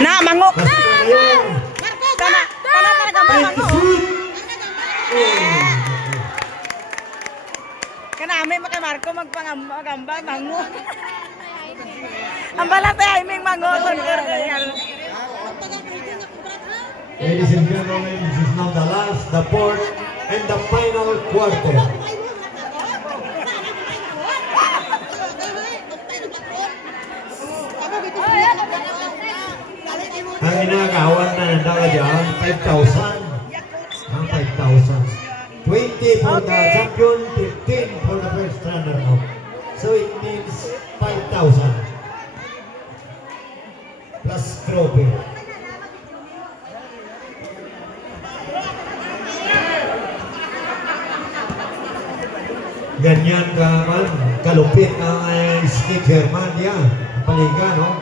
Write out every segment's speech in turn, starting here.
Na, mango. Kana talaga mango. Kana ame makay Marco magpangamba mango. Ang balat ay aming mango. Ladies and gentlemen, this is now the last, the fourth, and the final quarter. Ang inagawan na ng dala dyan, 5,000. Ang 5,000. 20 for the champion, 15 for the first runner-up. So it means 5,000. Plus trophy. Ganyan kalupit ang stick Herman yan. Paliga, no?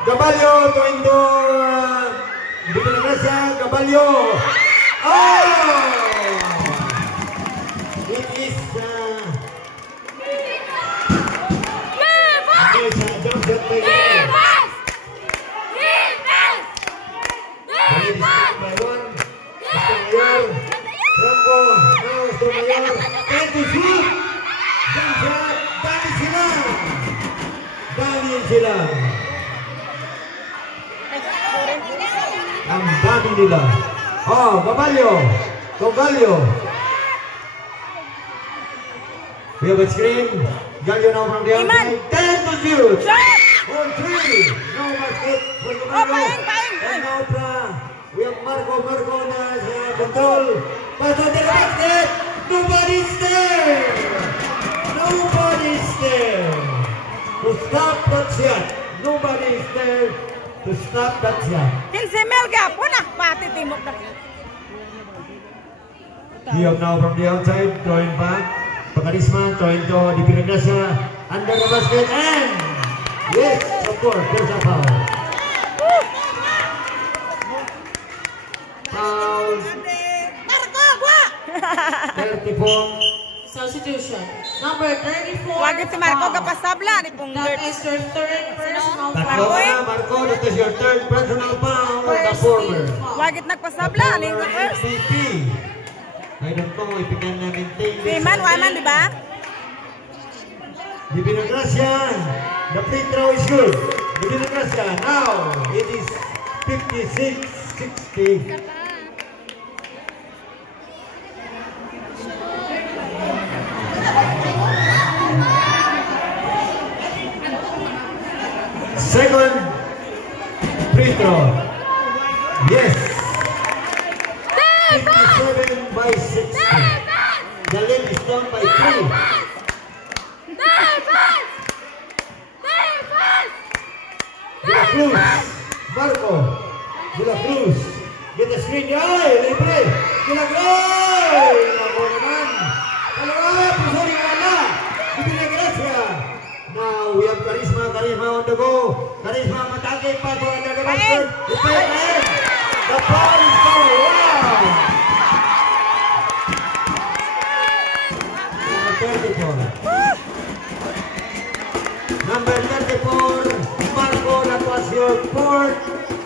Gabalyo, Toindo! Hindi ko na siya, Gabalyo! Oh! It is jump shot by Gabalyo. By one. Mayor. Franco. Now Mayor. And to shoot! Jump shot! Dali sila! Dali sila! Ang dami nila. Oh, Gabalyo. Gallo. We have a screen. Gallo now from the outside. 10 to shoot. On 3. No basket for Gabalyo. And now we have Marco na sa control. Pass on the basket. Nobody's there. Nobody's there. To stop that shot. Nobody's there. To stop that shot. 15 mil gapon ah, pati timok na. Diop now from the outside, throwing back. Pakarisma, throwing to Di Pinagrasya, under the basket, and yes, of course, there's a foul. Foul. Marco, gua! 34. Substitution. Number 34. Wagit si Marco kapasabla ni pong That is your third personal Tatlo foul. na, Marco, that is your third personal foul of the former. Wagit nagpasabla ni first. MVP. I don't know if we can maintain this. Di man, waman, di ba? Di Pinagrasya, the free throw is good. Di Pinagrasya, now it is 56-60. Second free throw. Yes. 57 by 60. The lead is down by 3. De La Cruz. Marco. De La Cruz. Get the screen. Ay, libre. De La Cruz. Ako naman. Kalaway. Pusuri ka na. Di Pinagrasya. Now we have Charisma on the go. Charisma matake pa to under the basket. The ball is going. Wow. Number 34, Marco, that was your fourth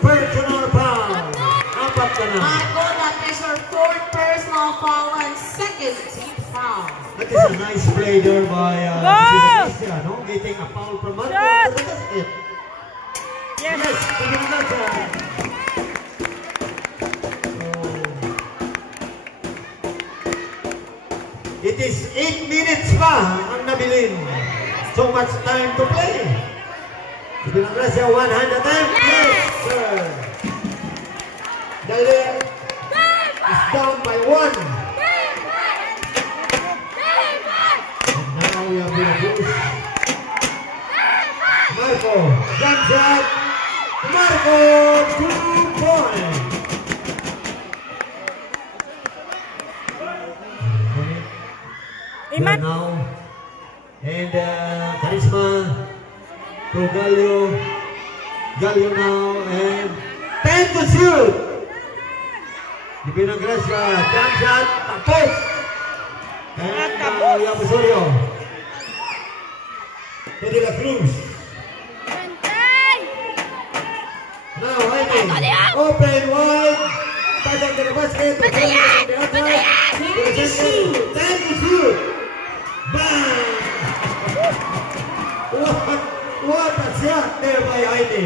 personal foul. Apat ka na. Marco, that is your fourth personal foul and second team foul. That is a nice play there by Pinagrasya, no? Getting a foul from Marco to the basket. Yes, Pinagrasya. It is 8 minutes pa ang nabilin. So much time to play. Pinagrasya, one hand attempt. Yes, sir. The lead is down by 1. And now we have the push. Marco, jump shot. Marco, 2 points. Iman. Now, and Charisma to Gallo now, and 10 to shoot. Di Pinagrasya, jump shot, tapos. And now we have Osorio. To De La Cruz. Now, Jaime. Open wide. Pass on to the basket. To the outside. To the center. Time to shoot. Bang! What a shot there by Jaime.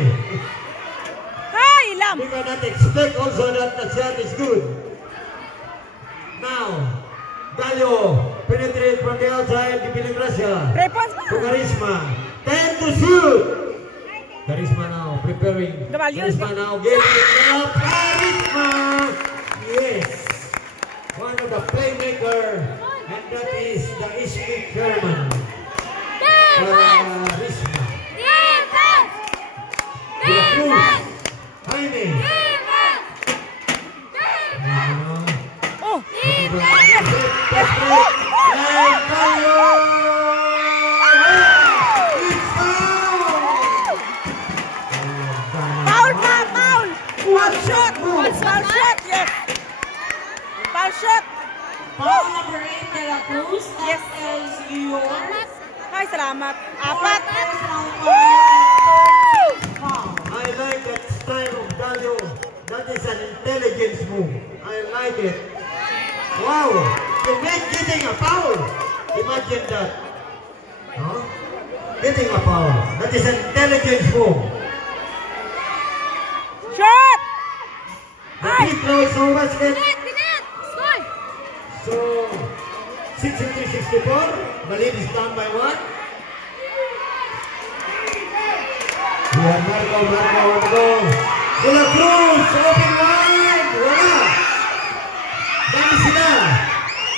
Hi, Lam. We cannot expect also that the shot is good. Now, Gallo penetrate from the outside. The Pinagracia. Repons To Carisma. 10 to shoot. Carisma now preparing. Carisma now getting it up. Carisma. Yes. One of the playmaker. And that is the Ishmi Sherman. Carisma. To the Cruz. Jaime. Oh. And Gallo. Foul shot! Foul shot! Yes! Foul shot! Foul number 8, De La Cruz. Yes. That is yours. Ay, salamat. Apat! Personal foul. I like that style of Gallo. That is an intelligence move. I like it. Wow! You make getting a foul. Imagine that. Huh? Getting a foul. That is an intelligence move. Shot! The free throw, so basket. Score! So 63-64. The lead is down by 1. We have Marco on the go. De La Cruz, open wide. Wala. Dami sila.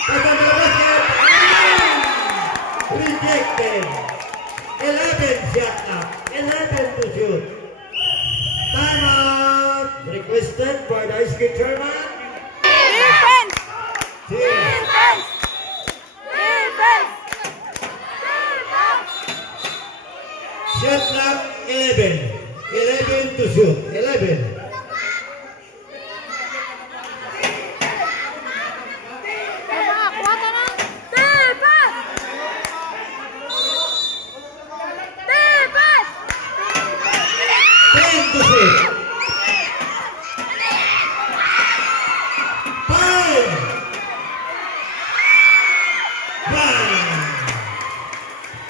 Pasang to the basket. Rejected. 11 shot up. 11 to shoot. Timeout. Requested by the Ice Skate Chairman. Defense! Team. Defense! Defense! Shot clock 11. 11 to shoot. 11.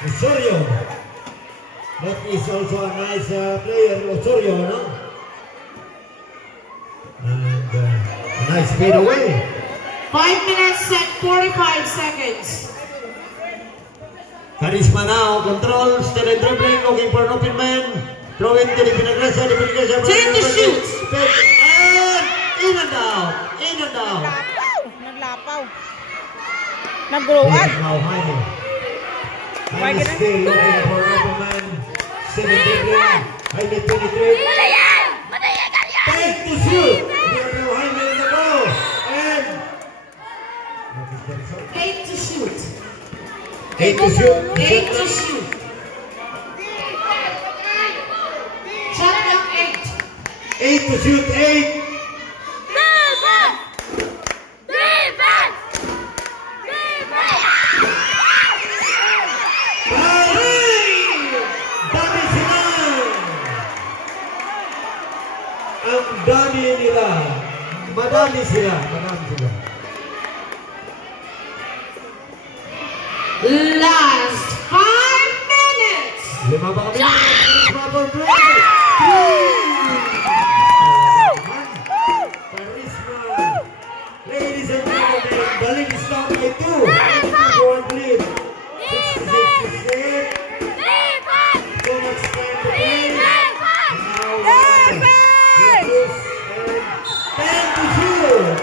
Osorio. That is also a nice player, Osorio, no? And a nice fade away. 5 minutes and 45 seconds. Carisma now controls, still in dribbling, looking for an open man. Throw into the Pinagracia, Take the shoot. And in and out, in and out. Naglapaw. Nagluwag. Now Jaime. Why Jaime ganun? still looking for an open man. Still in dribbling. Jaime penetrate. Take the shoot. Here now Jaime in the goal. And 8 to shoot. 8 to shoot. 8 to shoot. Shot clock 8. 8 to shoot. 8. Dami sila. Ang dami nila. Madami sila. Madami sila. Last 5 minutes. 5 pa kami. Proper play. Carisma. Ladies and gentlemen, the lead is down by 2. 2-1 lead. 66-68. So much time to play. Now Lacruz and 10 to shoot.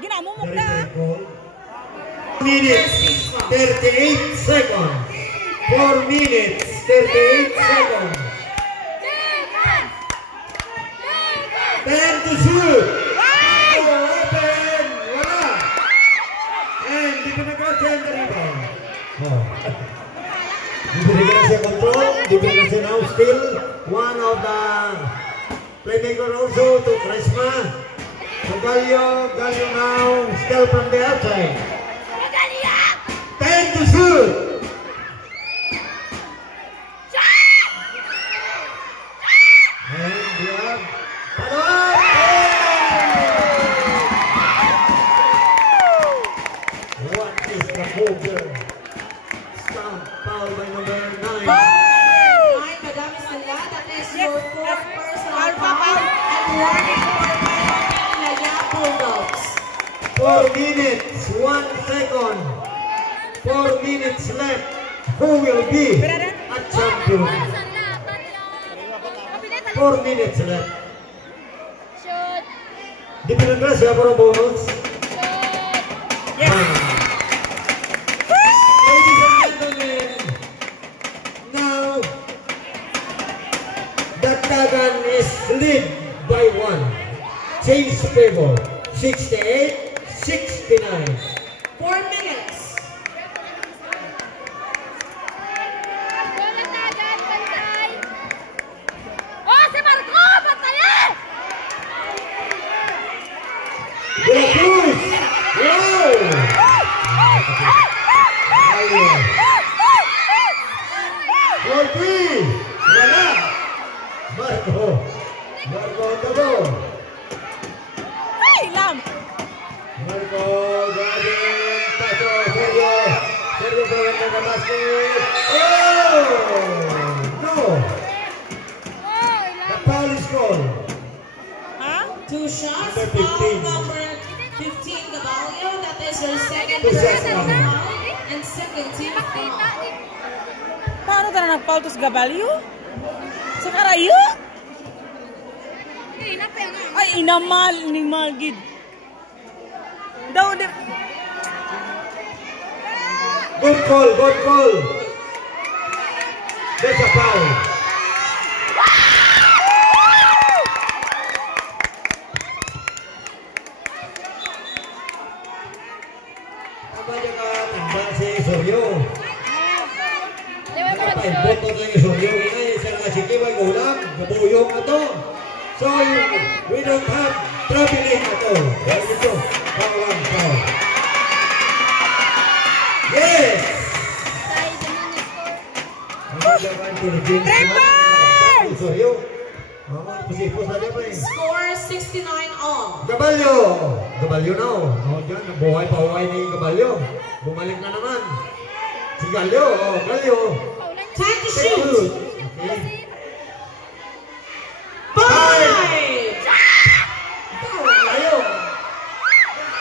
Ginamumok The na. return goal. Minutes 38 seconds. 4 minutes 38 seconds. 10 to shoot. Open. Wala. And di Pinagracia ang rebound. Oh. Di Pinagracia control. Di Pinagracia now still one of the playmaker also to Carisma. To Gallo. Gallo now still from the outside. 10 to shoot. minutes, 1 second. 4 minutes left. Who will be a champion? 4 minutes left. Di Pilipinas ya, para bonus. Yes. Ladies and gentlemen, now Dagdagan is lead by 1. Change favor, 68-69. 4 minutes. Oh, si Marco! Patayin! Veracruz! Wow! Ayun. Goal 3! Wala! Marco! Marco Tabo! Ay, lam! Marco Gavin Paso! Sergio! Sergio Gavin ng basket! Oh! No! The foul is called. Ha? 2 shots. Number 15. Foul number 15, Gabalio. That is your second Two shots personal lang. foul and second team foul. Paano tayo nagpaul to sa Gabalyo? Sa Karayo? Ay, inamal ni Malgid. Daw, di... Good call, good call. That's a foul. Tama niya ka, tambal si Soryo. Nakapaimbot na yung Soryo. Ngayon, isa na kasikiwag ulam. Nabuyong na to. So, we don't have traveling na to. Dahil ito, foul. Yes! Soryo. Score 69 all. Gabalyo! Gabalyo na oh. Oh, dyan, nabuhay pa huway ni Gabalyo. Bumalik na naman. Si Galyo, oh, Galyo. Time to Shoot! shoot. Okay. 5. Oh, Galyo.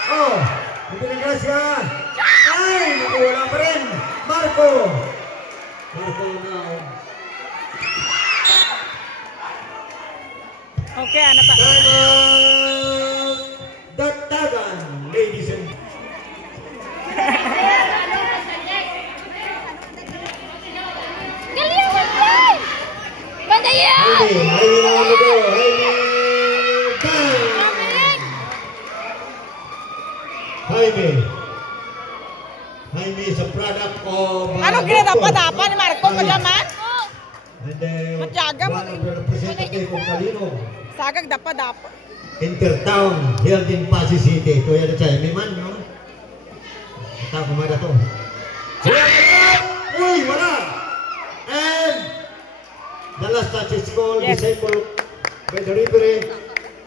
Oh, hindi na grasya. Ay, nakuwala pa rin. Marco. Marco now. Okay, ano ta? Dagdagan, ladies and Jaime na ang lugo. Jaime is a product of Ano ginadapat-dapat ni Marco ko naman? And Matyaga mo. one of the representative of Calino. Sagag dapat-dapat. Intertown, held in Pasig City. Ito yan siya, may man, no? Ito, kumada to. Uy, wala! And the last touch is called, Yes. disabled by the referee.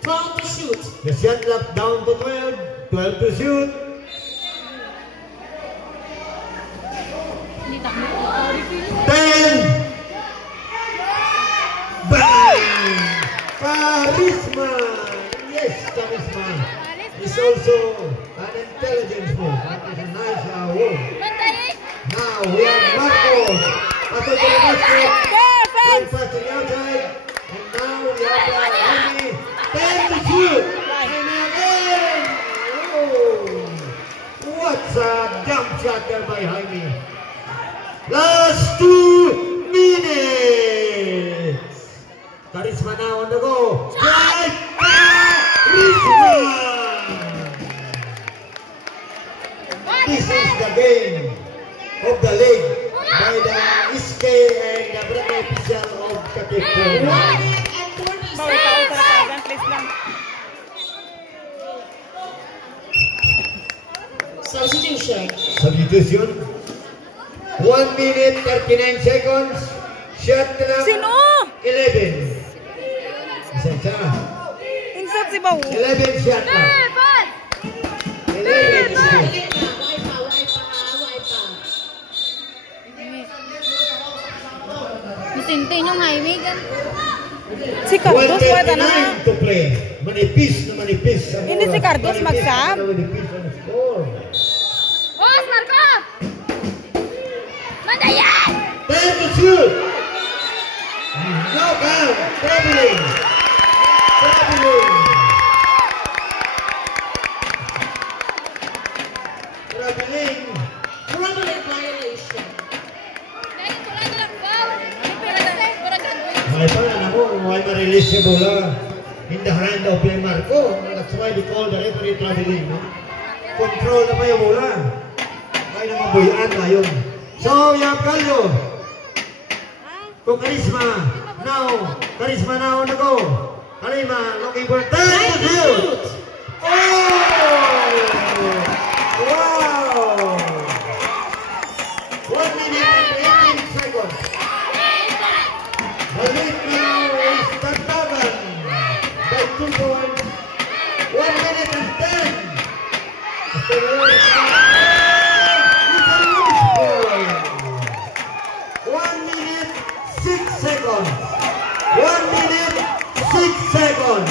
12 to shoot. The shot clock down to 12. 12 to shoot. Ten. Bang! Charisma! Yes, Charisma is also an intelligence move. That is a nice move. Now we have Marco. After the basket, Defense! pass to the outside. And now we have Jaime. 10 to shoot. And again! Oh! What's a jump shot there by Jaime? Last 2 minutes. Charisma now on the go. Right, Charisma. This is the game of the league by the SK and the brand official of Katipo. 1 and Bawal 46. tao sa tagan, please lang. Substitution. Substitution. 1 minute 39 seconds. Shot clock Sino? 11. Isa siya. Insert si Bawu. 11 shot clock. 11 shot. Masintin yung highway gan. Si Cardos, wala na. 1:39 to play. Manipis na manipis. ang Hindi si oras. Cardos Manipis mag-sub. na manipis ang score. 4. Os, Marco! Mandayan! 10 to shoot! No count! Traveling! Traveling! Traveling! Traveling violation. May pala mo, may ma-release si bola in the hand of Marco. That's why they call the referee traveling. No? Control na pa yung bola. May naman buyaan na yun. So, you have Calio. To Karisma. Now, Karisma now on the go. Karisma looking for 10 to shoot. Oh! Wow! 1 minute and 18 seconds. The lead now is Tantaban by 2 points. 1 minute and 10. 1 minute 6 seconds. 1 minute 6 seconds.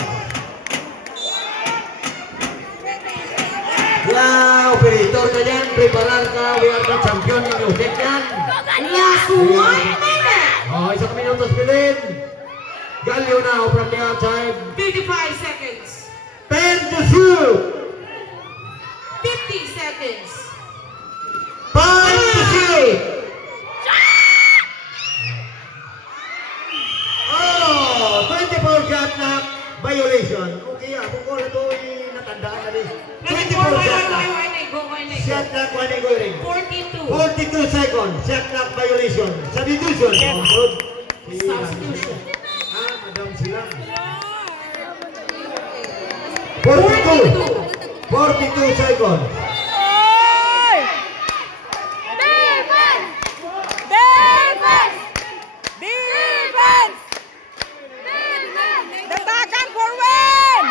Ya, operator ka dyan, preparar ka, we are the champion ng music yan. Last 1 minute. Oh, isang minutos bilin. Galio now from the outside. 55 seconds. 10 to shoot. 50 seconds. 5 to shoot. Oh, 24 shot na violation. Okay, ako ko na ito natandaan na rin. 24 shot na. Shot na kwa na go rin. 42 seconds. Shot na violation. Substitution. Substitution. Ah, madam sila. 42 seconds. Oy! Defense! Defense! Defense! Dagdagan for win!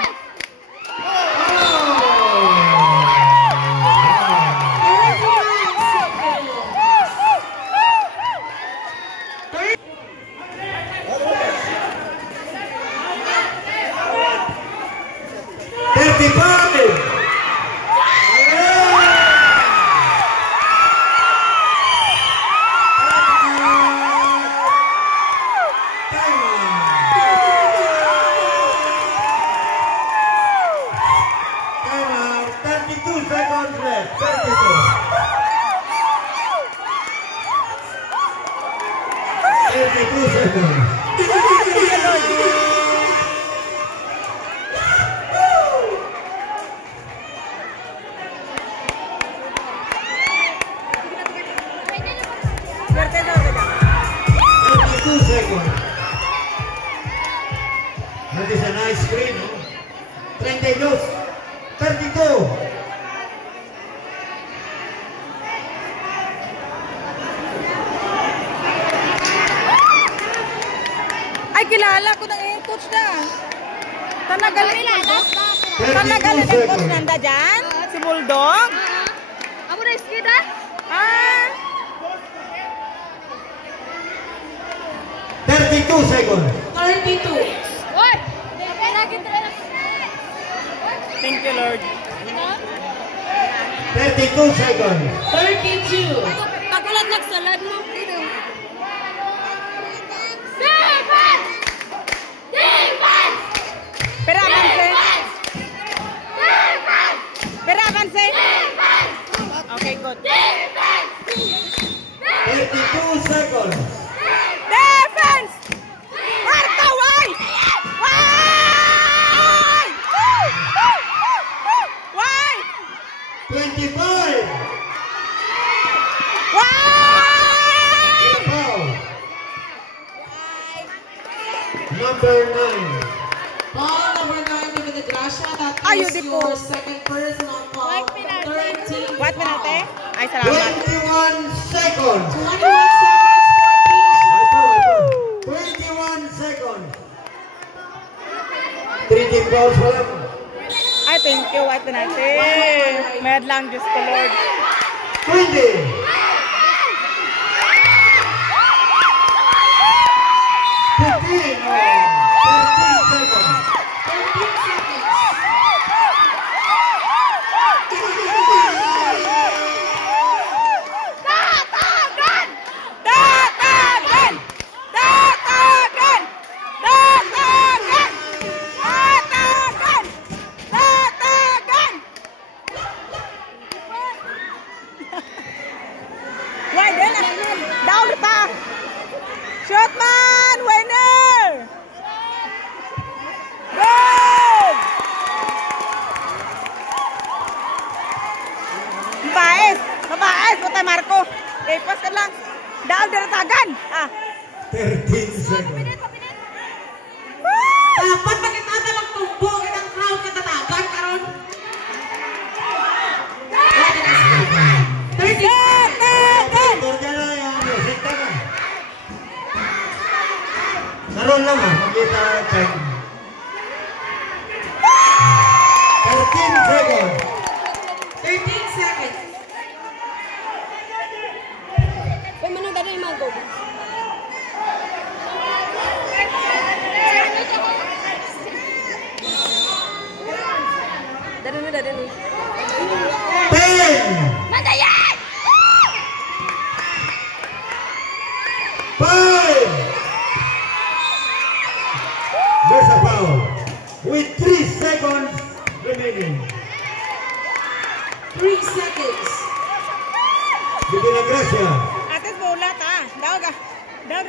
That is a nice screen, no? 32. 32. Ay, kilala ko ng yung coach na. Tanagalit ng coach nanda dyan? Si Bulldog? Amo na iskida? Ah! 32 seconds. 32. Oy! Thank you, Lord. 32 seconds. 32. Pagulat nagsalad mo. Defense! Defense! Pero avance. Defense! Pero avance. Defense! Okay, good. Defense! 32 seconds. Defense! Marco, why? Why? Why? 25. Why? Foul. Number 9. Ball number 9 to the Gracia. That Ayaw, is di your po. second personal foul. 13 What minute? foul. Ay, salamat. 21 seconds. 21 seconds for Keisha. 21 seconds. 3 team fouls pa lang. Ay, thank you. White penalty. Mayad lang, Diyos ko, Lord. 20. 15. 13 seconds. 13 seconds. Tatagan. 13 seconds. Dapat makita magtumbo kitang crowd katatagan karon. 30 seconds. Turja na yan. Sekta na. Karoon lang makita time. 13 seconds. 13 seconds. Uy, manong gano'n yung mga gogo. Dari nu. 10. Madayan! 5. There's a foul. With 3 seconds remaining. 3 seconds. Divina Gracia. Atis bola ta. Daw ka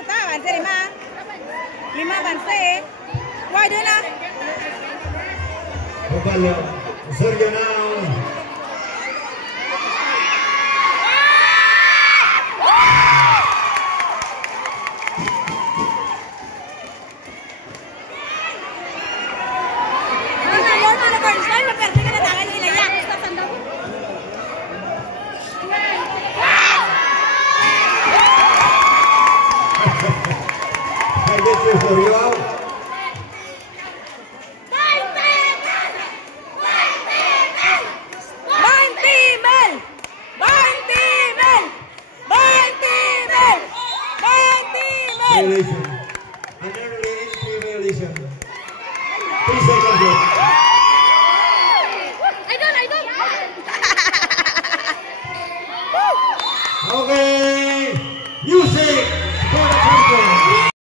ta. Banse 5. 5 banse. Why doon na? Opalio. Sergio now. I get you for you out. Violation. An early entry violation. 3 seconds.